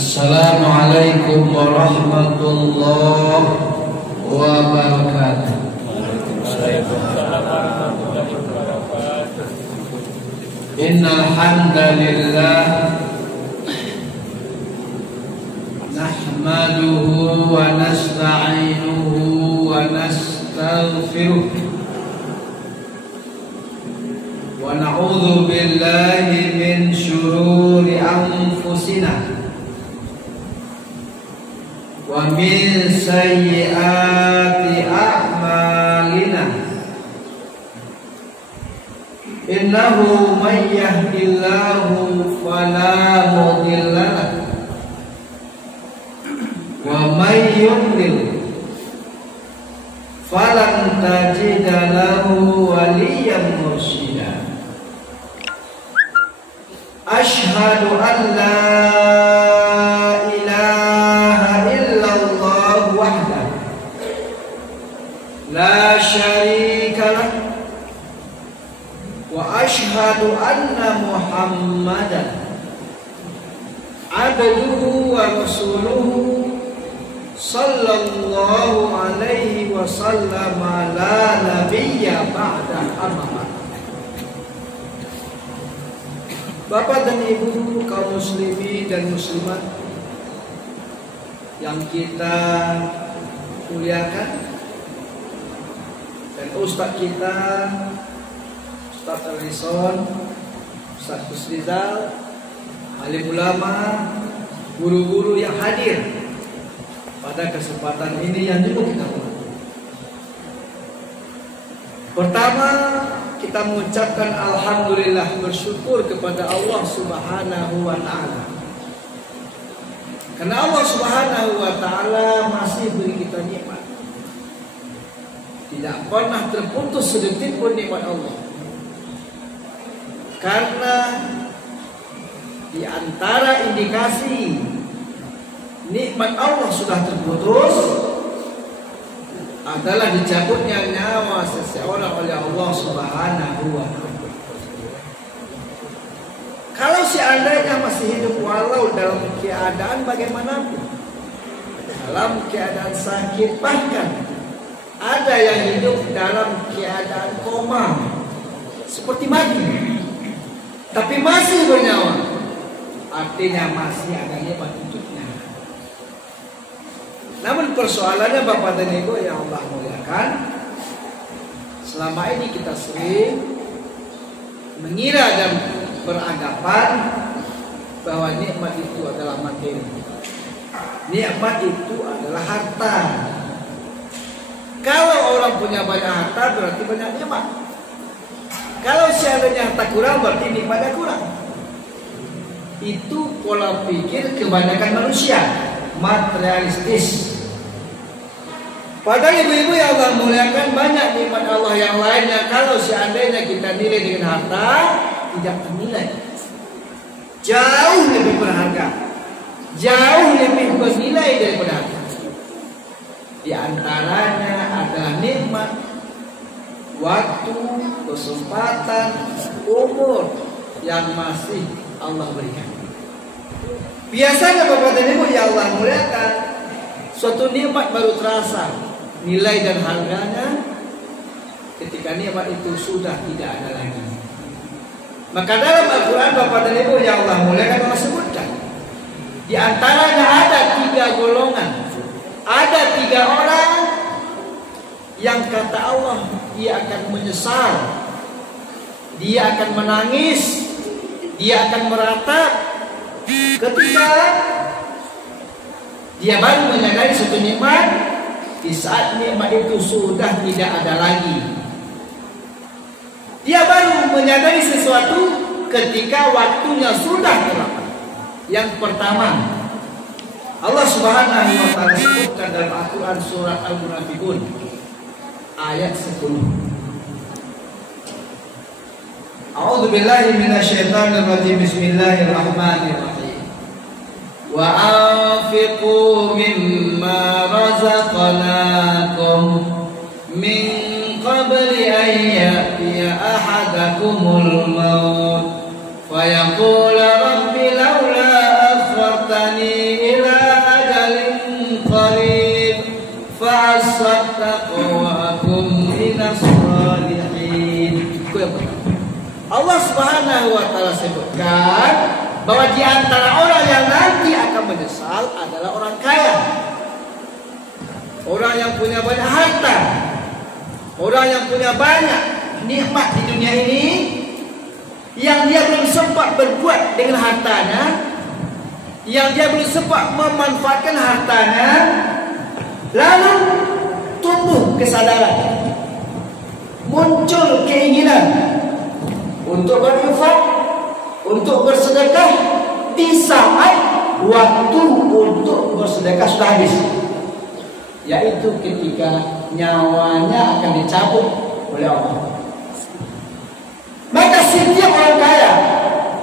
Assalamualaikum warahmatullahi wabarakatuh. Innal hamdalillah nahmaduhu wa nasta'inuhu wa nastaghfiruh wa na'udzu billahi min syururi anfusina wa min sayyiati a'malina. Innahu may yahdihillahu fala mudilla lahu wa may yudlil falan tajida lahu waliyyan mursyida. Asyhadu an la la syarika lah wa asyhadu anna Muhammadan abduhu wa rasuluhu sallallahu alaihi wasallam la nabiyya ba'da amma. Bapak dan Ibu kaum muslimin dan muslimat yang kita muliakan, dan Ustaz kita, Ustaz Alison, Ustaz Husnizal, alim ulama, guru-guru yang hadir pada kesempatan ini yang juga kita mulai. Pertama, kita mengucapkan alhamdulillah, bersyukur kepada Allah Subhanahu wa taala. Karena Allah Subhanahu wa taala masih beri kita nikmat. Tidak pernah terputus sedetik pun nikmat Allah. Karena di antara indikasi nikmat Allah sudah terputus adalah dicabutnya nyawa seseorang oleh Allah Subhanahu wa taala. Kalau seandainya masih hidup walau dalam keadaan bagaimanapun, dalam keadaan sakit, bahkan ada yang hidup dalam keadaan koma, seperti mati, tapi masih bernyawa, artinya masih ada nikmat untuknya. Namun persoalannya Bapak dan Ibu yang Allah muliakan, selama ini kita sering mengira dan beranggapan bahwa nikmat itu adalah materi, nikmat itu adalah harta. Kalau orang punya banyak harta berarti banyak nikmat. Kalau seandainya harta kurang berarti nikmatnya kurang. Itu pola pikir kebanyakan manusia, materialistis. Padahal ibu-ibu yang Allah muliakan, banyak nikmat Allah yang lainnya kalau seandainya kita nilai dengan harta tidak ternilai. Jauh lebih berharga, jauh lebih bernilai daripada harta. Di antaranya adalah nikmat waktu, kesempatan, umur yang masih Allah berikan. Biasanya Bapak dan Ibu yang Allah muliakan, suatu nikmat baru terasa nilai dan harganya ketika nikmat itu sudah tidak ada lagi. Maka dalam Al-Quran Bapak dan Ibu yang Allah muliakan menyebutkan, di antaranya ada 3 golongan. Ada 3 orang yang kata Allah dia akan menyesal, dia akan menangis, dia akan meratap ketika dia baru menyadari suatu nikmat, di saat nikmat itu sudah tidak ada lagi. Dia baru menyadari sesuatu ketika waktunya sudah terlambat. Yang pertama, Allah Subhanahu wa taala sebutkan dalam Al-Qur'an surat Al-Munafiqun ayat 10. A'udzu billahi minasyaitonir rajim. Bismillahirrahmanirrahim. Wa anfiqu mimma razaqnakum min qabli an ya'tiya ahadakumul maut fa yaqula rabbi laula akhartani Subhanahu wa taala sebutkan bahwa di antara orang yang nanti akan menyesal adalah orang kaya. Orang yang punya banyak harta. Orang yang punya banyak nikmat di dunia ini yang dia belum sempat berbuat dengan hartanya, yang dia belum sempat memanfaatkan hartanya, lalu tumbuh kesadaran, muncul keinginan untuk berinfak, untuk bersedekah di saat waktu untuk bersedekah sudah habis, yaitu ketika nyawanya akan dicabut oleh Allah. Maka setiap orang kaya,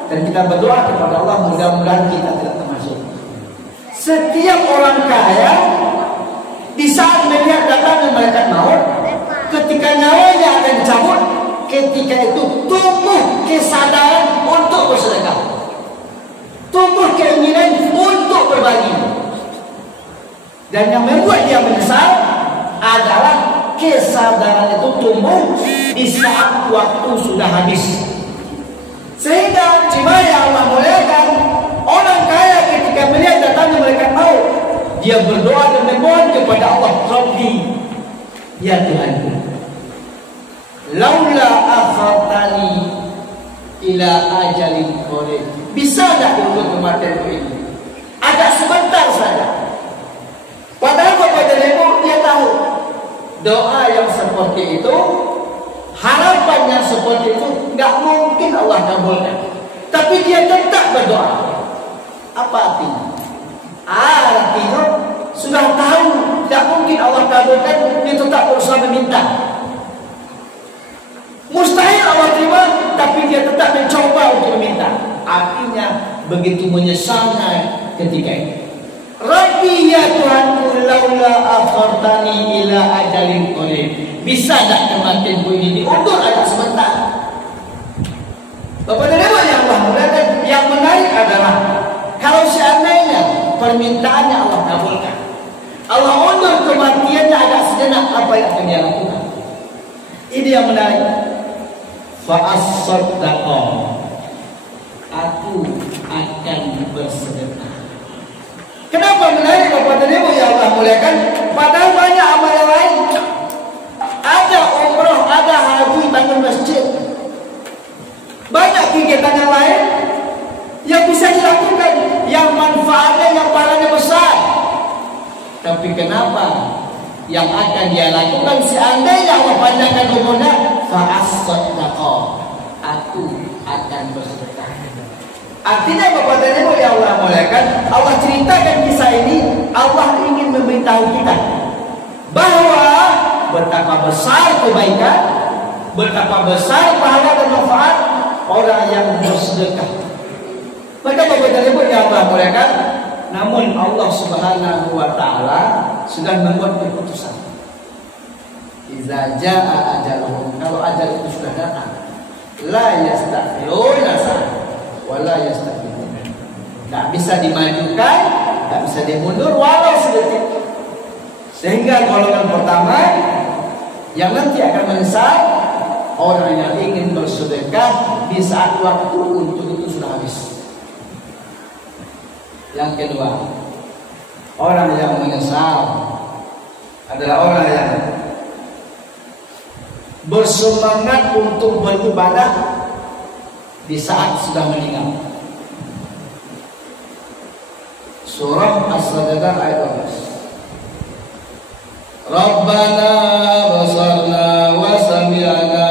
dan kita berdoa kepada Allah mudah-mudahan kita tidak termasuk, setiap orang kaya di saat melihat datangnya malaikat maut, ketika nyawanya akan dicabut, ketika itu tumbuh kesadaran untuk bersedekah, tumbuh keinginan untuk berbagi. Dan yang membuat dia menyesal adalah kesadaran itu tumbuh di saat waktu sudah habis. Sehingga jemaah yang Allah muliakan, orang kaya ketika melihat datangnya malaikat maut, dia berdoa dan memohon kepada Allah, Rabbi, ya Tuhanku, laula akhartani ila ajalin qarib, bisa tak untuk kematianku ini agak sebentar saja. Padahal Bapak dan Ibu, dia tahu doa yang seperti itu, harapan yang seperti itu nggak mungkin Allah kabulkan. Tapi dia tetap berdoa. Apa artinya? Artinya sudah tahu tidak mungkin Allah kabulkan, dia tetap berusaha meminta. Mustahil Allah terima, tapi dia tetap mencoba untuk meminta. Artinya begitu menyesalnya ketika itu. Rabbi ya Tuhanku, laula akhartani ila ajalin qarib, bisa tak kematianku ini diundur agak sebentar. Bapak dan Ibu yang Allah muliakan, yang menarik adalah kalau seandainya permintaannya Allah kabulkan, Allah undur kematiannya agak sejenak, apa yang akan dia lakukan? Ini yang menarik. Fa'as-saddaqah, aku akan bersedekah. Kenapa menarik Bapak dan Ibu yang Allah muliakan? Padahal banyak amal yang lain. Ada umrah, ada haji, bangun masjid, banyak kegiatan yang lain yang bisa dilakukan, yang manfaatnya, yang pahalanya besar. Tapi kenapa yang akan dia lakukan seandainya Allah panjangkan umurnya? Fa'as-saddaqah, aku akan bersedekah. Artinya Bapak dan Ibu yang Allah muliakan, Allah ceritakan kisah ini, Allah ingin memberitahu kita bahwa betapa besar kebaikan, betapa besar pahala dan manfaat orang yang bersedekah. Maka Bapak dan Ibu yang Allah muliakan, namun Allah Subhanahu wa taala sudah membuat keputusan. Idza jaa ajaluhum, kalau ajal itu sudah datang, la yastakhiruna sa'atan wala yastaqim, tak bisa dimajukan, tak bisa dimundur walau sedetik. Sehingga golongan pertama yang nanti akan menyesal, orang yang ingin bersedekah di saat waktu untuk itu sudah habis. Yang kedua, orang yang menyesal adalah orang yang bersemangat untuk beribadah di saat sudah meninggal. Surah As-Sajdah ayat 12. Rabbana basarna wa sami'na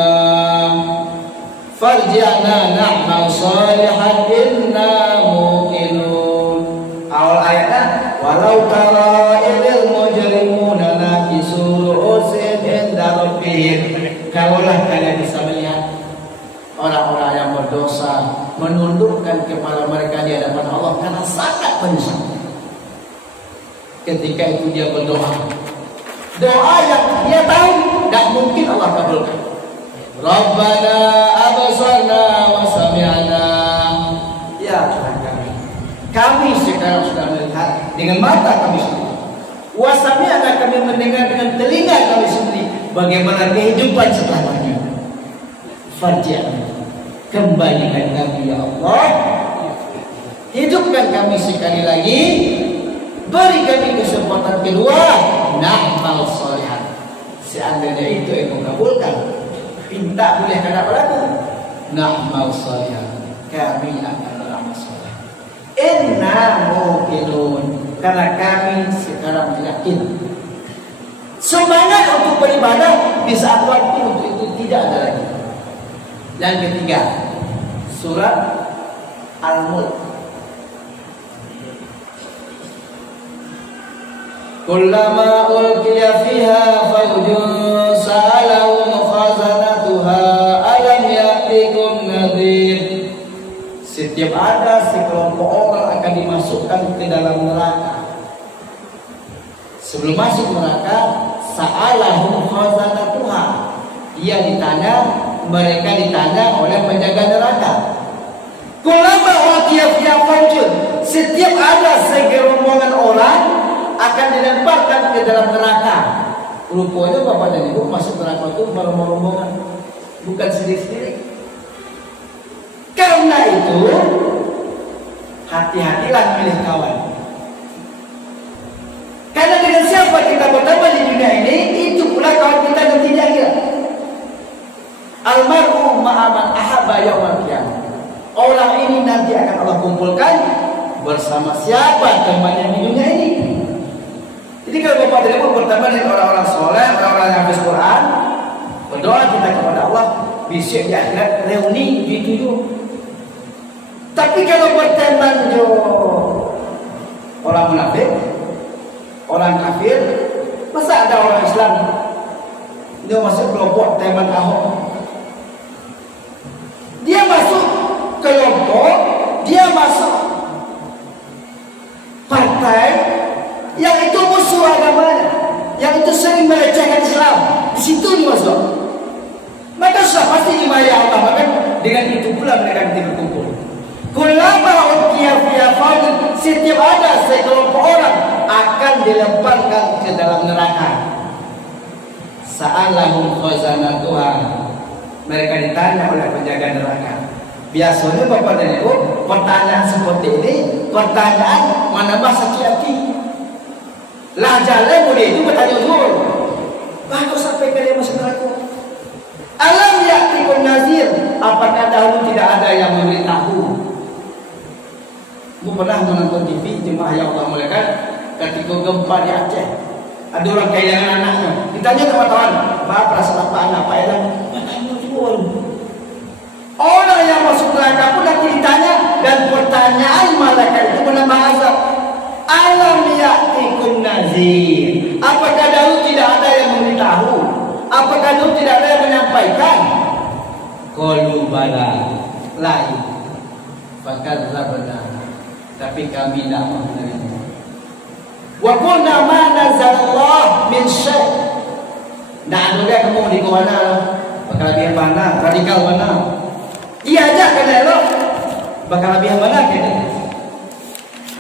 farji'na na'mal salihan inna muqinun. Awal ayatnya, walau tara idil mujrimuna nakisu ru'usin inda rabbihim. Kalaulah kalian bisa melihat orang-orang yang berdosa menundukkan kepala mereka di hadapan Allah karena sangat menyesal. Ketika itu dia berdoa, doa yang dia tahu tidak mungkin Allah kabulkan. Rabbana absarna wa sami'na, ya Tuhan kami sekarang sudah melihat dengan mata kami sendiri, wa sami'na, kami mendengar dengan telinga kami sendiri bagaimana kehidupan setelahnya. Farji'na, Kembalikan kami ya Allah, hidupkan kami sekali lagi, beri kami kesempatan kedua, na'mal sholihan. Seandainya itu yang mengabulkan, minta boleh kadang berlaku, na'mal sholihan, kami akan beramal soleh. Inna muqinun, karena kami sekarang yakin. Semangat untuk beribadah di saat waktu untuk itu tidak ada lagi. Yang ketiga, surat Al-Mulk. Kullama ulqiya fiha fawjun sa'alahum khazanatuha alam ya'tikum nadhir. Setiap ada sekelompok orang akan dimasukkan ke dalam neraka. Sebelum masuk neraka, sa'alahum khazanatuha. Dia ditanya, mereka ditanya oleh penjaga neraka. Kullama ulqiya fiha fawjun, setiap ada segerombolan orang akan dilemparkan ke dalam neraka. Rupanya Bapak dan Ibu masuk neraka itu rombongan, bukan sendiri-sendiri. Karena itu hati-hatilah milih kawan. Karena dengan siapa kita bertemu di dunia ini, itu pula kawan kita nanti di akhirat. Almarhum ma'aman ahabba yaumal qiyamah. Orang ini nanti akan Allah kumpulkan bersama siapa temannya di dunia ini. Jadi kalau Bapak dan Ibu bertemu dengan orang-orang soleh, orang-orang yang habis Quran, berdoa kita kepada Allah, besok di akhirat reuni dituju. Tapi kalau berteman jo orang munafik, orang kafir, masa ada orang Islam dia masuk kelompok teman Ahok? Dia masuk kelompok, dia masuk partai yang itu musuh agamanya, yang itu sering melecehkan Islam. Di situ dia masuk. Maka sudah pasti dimarahi Allah. Maka dengan itu pula mereka nanti berkumpul. Kullama ulqiya fiha fawjun, setiap ada sekelompok orang akan dilemparkan ke dalam neraka. Sa'alahum khazanatuha, mereka ditanya oleh penjaga neraka. Biasanya Bapak dan Ibu, pertanyaan seperti ini, pertanyaan mana sakit hati. Lah jalan boleh itu bertanya dulu. Bagus sampai kalian masuk neraka. Alam ya'tikum nazir, apakah dahulu tidak ada yang memberitahu? Aku pernah menonton TV jemaah yang Allah muliakan ketika gempa di Aceh. Ada orang kehilangan anaknya. Ditanya teman-teman, "Pak, perasaan apa anak Pak hilang?" Orang yang masuk neraka pun nanti ditanya, dan pertanyaan malaikat itu menambah azab. Alam ya'tikum nazir, apakah dahulu tidak ada yang memberitahu? Apakah dahulu tidak ada yang menyampaikan? Qalu bala, lain. Fakadzabna, tapi kami tidak mau menerima. Wa qulna ma nazalallahu min syai'. Nah, juga kamu di mana? Bakal lebih mana? Radikal mana? Dia ajak ke elok, bakal lebih mana kini?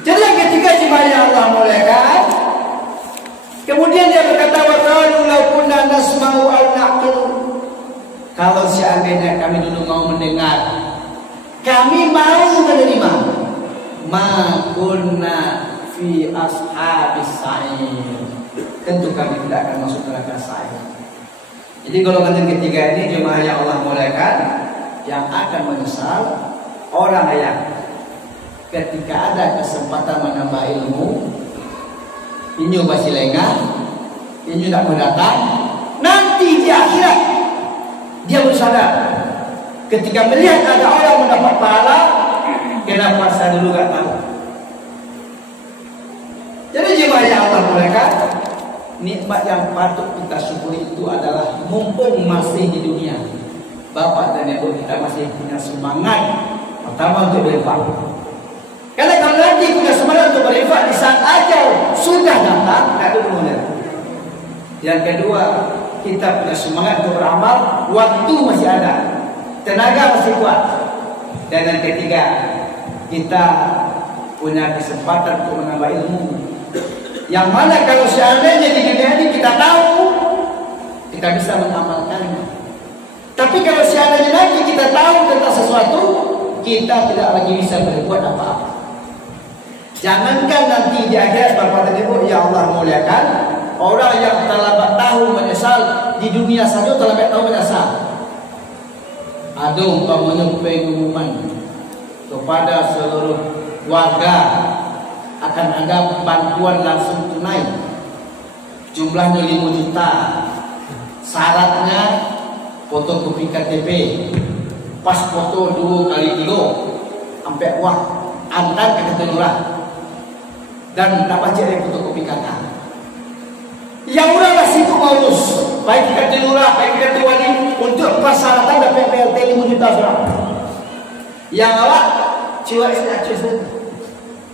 Jadi yang ketiga jemaah yang Allah muliakan, kemudian dia berkata, wa qalu law kunna nasma'u aw na'qil. Kalau seandainya kami dulu mau mendengar, kami mau menerima, ma kunna fi ashabis sa'ir, tentu kami tidak akan masuk neraka sa'ir. Jadi golongan yang ketiga ini jemaah yang Allah muliakan, yang akan menyesal orang yang ketika ada kesempatan menambah ilmu, ini masih lengah, ini tidak mau datang, nanti di akhirat dia bersadar ketika melihat ada orang mendapat pahala, kenapa saya dulu gak tahu. Jadi jemaah yang Allah muliakan, nikmat yang patut kita syukuri itu adalah mumpung masih di dunia, Bapak dan Ibu kita masih punya semangat pertama untuk berinfak. Karena kalau nanti punya semangat untuk berinfak di saat ajal sudah datang, tidak ada kemudian. Yang kedua, kita punya semangat untuk beramal, waktu masih ada, tenaga masih kuat. Dan yang ketiga, kita punya kesempatan untuk menambah ilmu. Yang mana kalau seandainya di dunia ini kita tahu, kita bisa mengamalkannya. Tapi kalau seandainya nanti kita tahu tentang sesuatu, kita tidak lagi bisa berbuat apa-apa. Jangankan nanti di akhirat Bapak dan Ibu, ya Allah muliakan, orang yang terlambat tahu menyesal di dunia saja terlambat tahu menyesal. Ada umpamanya pengumuman kepada seluruh warga akan ada bantuan langsung tunai jumlahnya 5 juta. Syaratnya fotokopi KTP, pas foto 2 kali 3 sampai wah antar ke Ketua Lurah dan tak baca dari fotokopi kakak. Yang udahlah situ ngurus baik Ketua Lurah baik Ketua Wali untuk persyaratan dapat PLT 5 juta sekarang. Yang awak ciwa istri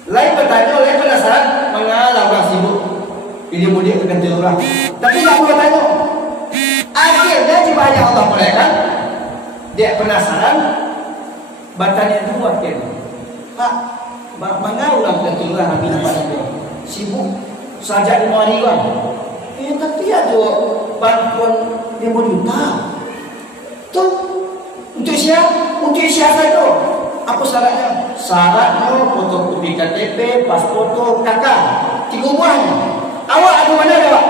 lain bertanya, lain penasaran mengalah orang sibuk ini mudik ke Ketua Lurah, tapi tak boleh tanya. Akhirnya jemaah yang Allah muliakan, dia penasaran, bertanya dua akhirnya, Pak, mengapa orang Ketua Lurah habis apa dia? Sibuk saja 5 hari kan? Tapi ada bantuan 5 juta. Tuh untuk siapa? Untuk siapa itu? Apa syaratnya? Syaratnya fotokopi KTP, paspor kakak, 3 buahnya. Awak ada mana ada?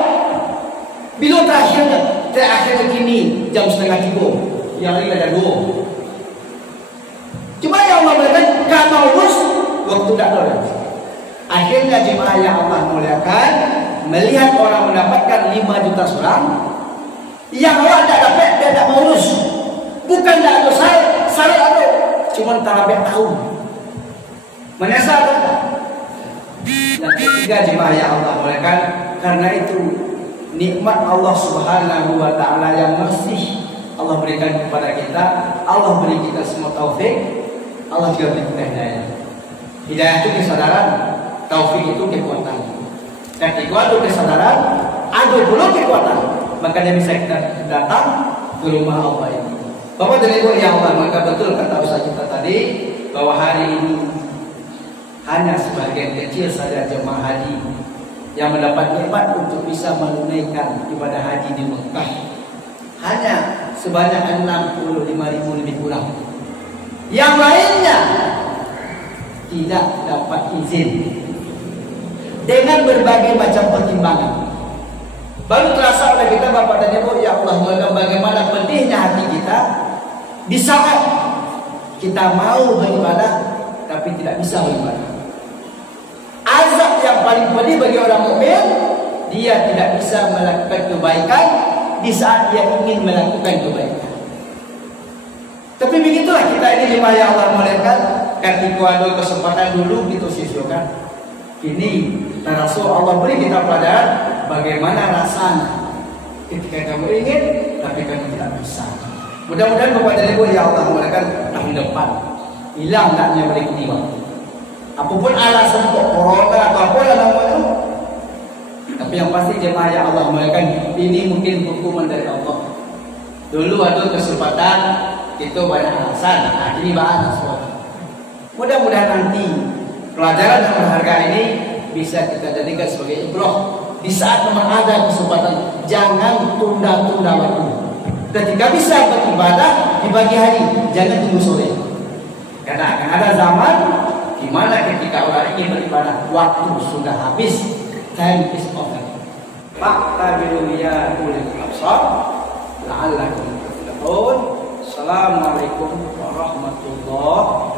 Bila terakhirnya kini jam 2:30, yang lain ada 2. Cuma yang Allah muliakan, kalau lulus waktu tak ada. Akhirnya jemaah yang Allah muliakan melihat orang mendapatkan 5 juta seorang, yang awak tak dapat dia tak mau lulus. Bukan tak ada syarat ada, cuma tak dapat tahu. Menyesal tak? Yang ketiga jemaah yang Allah muliakan, karena itu nikmat Allah Subhanahu wa taala yang masih Allah berikan kepada kita, Allah beri kita semua taufik, Allah juga beri kita hidayah. Hidayah itu kesadaran, taufik itu kekuatan. Ketika ada kesadaran, ada pula kekuatan, makanya bisa kita datang ke rumah Allah ini. Bapak dan Ibu yang Allah, maka betul kata Ustaz kita tadi bahwa hari ini hanya sebagian kecil saja jemaah haji yang mendapat nikmat untuk bisa menunaikan ibadah haji di Mekah. Hanya sebanyak 65.000 lebih kurang. Yang lainnya tidak dapat izin dengan berbagai macam pertimbangan. Baru terasa oleh kita Bapak dan Ibu, ya Allah, bagaimana pedihnya hati kita di saat kita mau beribadah tapi tidak bisa beribadah. Azab yang paling pedih bagi orang mukmin, dia tidak bisa melakukan kebaikan di saat dia ingin melakukan kebaikan. Tapi begitulah kita ini jemaah yang Allah muliakan, ketika ada kesempatan dulu kita sia-siakan. Ini terasa Allah beri kita pelajaran bagaimana rasanya ketika kamu ingin tapi kamu tidak bisa. Mudah-mudahan Bapak dan Ibu yang Allah muliakan, tahun depan hilang taknya balik ini waktu. Apapun alasan kok corona atau apa yang namanya, tapi yang pasti jemaah yang Allah muliakan, ini mungkin hukuman dari Allah. Dulu ada kesempatan itu banyak alasan, nah ini banyak semua. Mudah-mudahan nanti pelajaran yang berharga ini bisa kita jadikan sebagai ibrah. Di saat memang ada kesempatan, jangan tunda-tunda waktu. Ketika bisa beribadah di pagi hari, jangan tunggu sore. Karena akan ada zaman di mana ketika orang ingin beribadah, waktu sudah habis, time is over. Fa'tabiru ya ulil absar la'allakum tuflihun. Assalamualaikum warahmatullahi